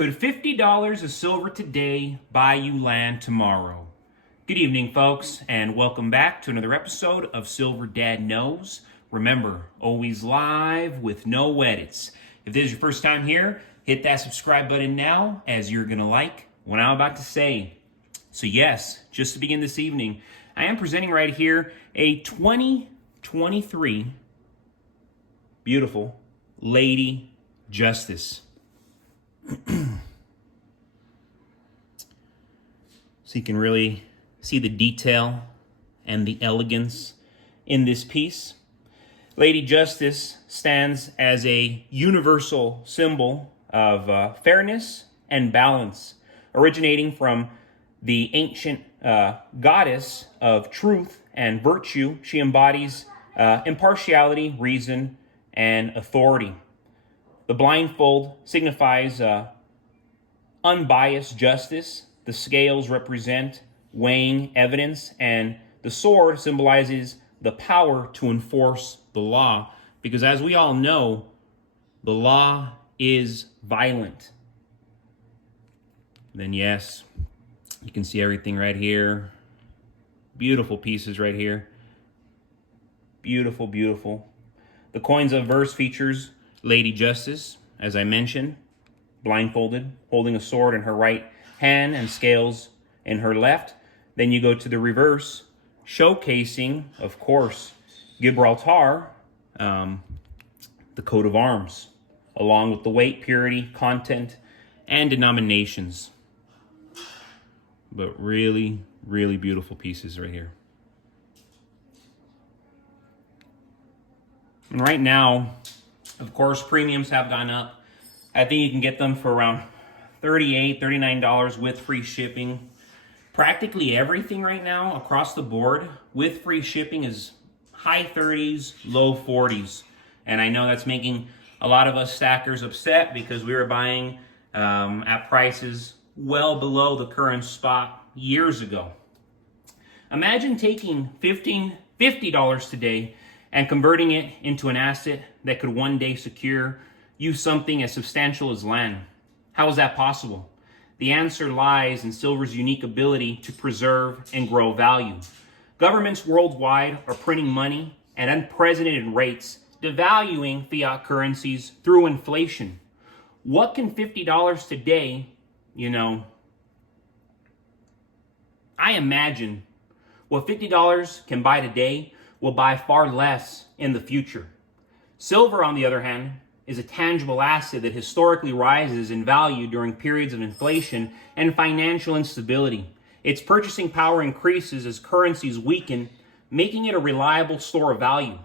Could $50 of silver today buy you land tomorrow? Good evening, folks, and welcome back to another episode of Silver Dad Knows. Remember, always live with no edits. If this is your first time here, hit that subscribe button now, as you're going to like what I'm about to say. So yes, just to begin this evening, I am presenting right here a 2023 beautiful Lady Justice. So you can really see the detail and the elegance in this piece. Lady Justice stands as a universal symbol of fairness and balance, originating from the ancient goddess of truth and virtue. She embodies impartiality, reason, and authority. The blindfold signifies unbiased justice. The scales represent weighing evidence, and the sword symbolizes the power to enforce the law. Because as we all know, the law is violent. Then yes, you can see everything right here. Beautiful pieces right here. Beautiful, beautiful. The coins of verse features Lady Justice, as I mentioned, blindfolded, holding a sword in her right hand and scales in her left. Then you go to the reverse, showcasing, of course, Gibraltar, the coat of arms, along with the weight, purity, content, and denominations. But really, really beautiful pieces right here. And right now, of course, premiums have gone up. I think you can get them for around $38, $39 with free shipping. Practically everything right now across the board with free shipping is high 30s, low 40s. And I know that's making a lot of us stackers upset because we were buying at prices well below the current spot years ago. Imagine taking $50 today and converting it into an asset that could one day secure you something as substantial as land. How is that possible? The answer lies in silver's unique ability to preserve and grow value. Governments worldwide are printing money at unprecedented rates, devaluing fiat currencies through inflation. What can $50 today, I imagine what $50 can buy today will buy far less in the future. Silver, on the other hand, is a tangible asset that historically rises in value during periods of inflation and financial instability. Its purchasing power increases as currencies weaken, making it a reliable store of value.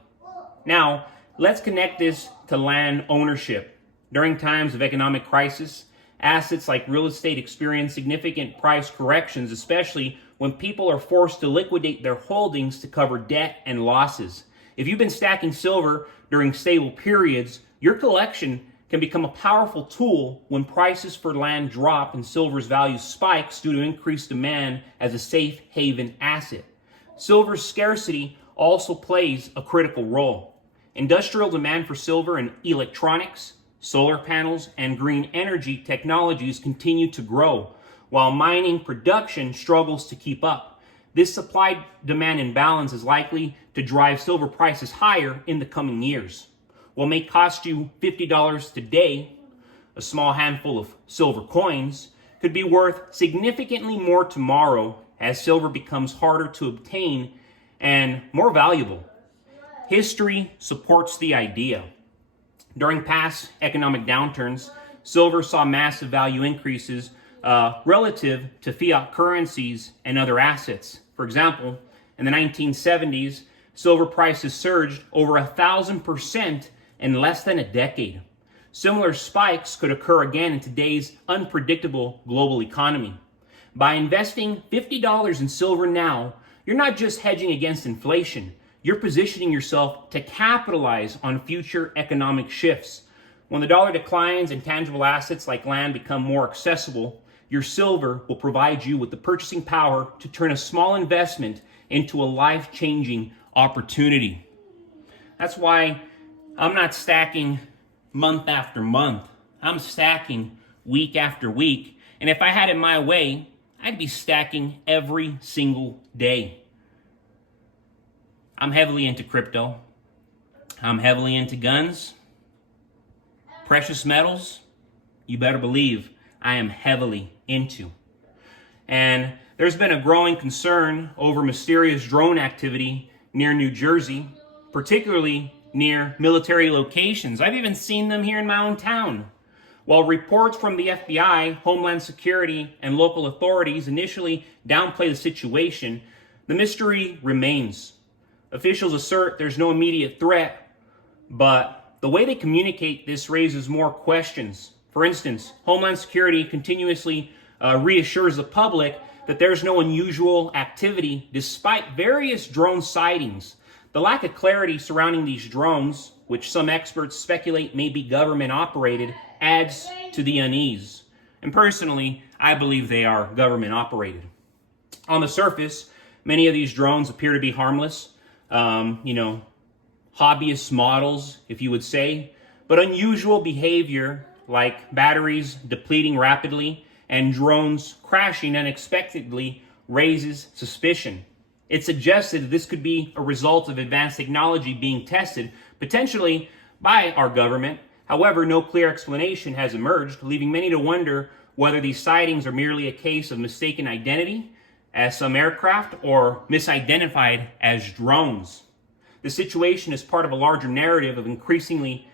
Now, let's connect this to land ownership. During times of economic crisis, assets like real estate experience significant price corrections, especially when people are forced to liquidate their holdings to cover debt and losses. If you've been stacking silver during stable periods, your collection can become a powerful tool when prices for land drop and silver's value spikes due to increased demand as a safe haven asset. Silver's scarcity also plays a critical role. Industrial demand for silver in electronics, solar panels, and green energy technologies continue to grow, while mining production struggles to keep up. This supply-demand imbalance is likely to drive silver prices higher in the coming years. What may cost you $50 today, a small handful of silver coins, could be worth significantly more tomorrow as silver becomes harder to obtain and more valuable. History supports the idea. During past economic downturns, silver saw massive value increases relative to fiat currencies and other assets. For example, in the 1970s, silver prices surged over 1,000% in less than a decade. Similar spikes could occur again in today's unpredictable global economy. By investing $50 in silver now, you're not just hedging against inflation, you're positioning yourself to capitalize on future economic shifts. When the dollar declines and tangible assets like land become more accessible, your silver will provide you with the purchasing power to turn a small investment into a life-changing opportunity. That's why I'm not stacking month after month. I'm stacking week after week. And if I had it my way, I'd be stacking every single day. I'm heavily into crypto. I'm heavily into guns. Precious metals, you better believe I am heavily into. And there's been a growing concern over mysterious drone activity near New Jersey, particularly near military locations. I've even seen them here in my own town. While reports from the FBI, Homeland Security, and local authorities initially downplay the situation, the mystery remains. Officials assert there's no immediate threat, but the way they communicate this raises more questions. For instance, Homeland Security continuously reassures the public that there's no unusual activity despite various drone sightings. The lack of clarity surrounding these drones, which some experts speculate may be government operated, adds to the unease. And personally, I believe they are government operated. On the surface, many of these drones appear to be harmless, hobbyist models, if you would say, but unusual behavior like batteries depleting rapidly and drones crashing unexpectedly raises suspicion. It suggested that this could be a result of advanced technology being tested, potentially by our government. However, no clear explanation has emerged, leaving many to wonder whether these sightings are merely a case of mistaken identity as some aircraft or misidentified as drones. The situation is part of a larger narrative of increasingly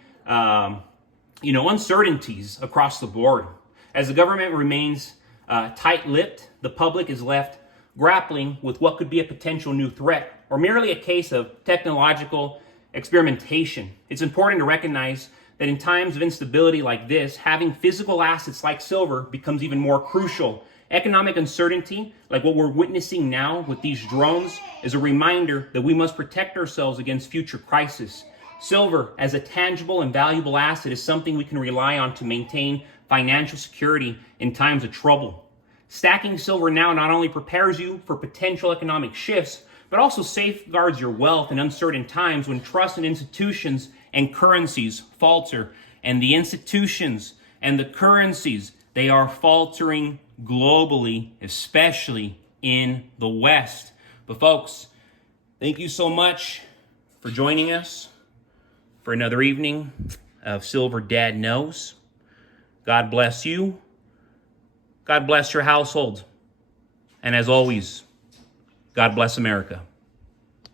uncertainties across the board. As the government remains tight-lipped, the public is left grappling with what could be a potential new threat or merely a case of technological experimentation. It's important to recognize that in times of instability like this, having physical assets like silver becomes even more crucial. Economic uncertainty, like what we're witnessing now with these drones, is a reminder that we must protect ourselves against future crisis. Silver, as a tangible and valuable asset, is something we can rely on to maintain financial security in times of trouble. Stacking silver now not only prepares you for potential economic shifts, but also safeguards your wealth in uncertain times when trust in institutions and currencies falter. And the institutions and the currencies, they are faltering globally, especially in the West. But folks, thank you so much for joining us for another evening of Silver Dad Knows. God bless you. God bless your household. And as always, God bless America.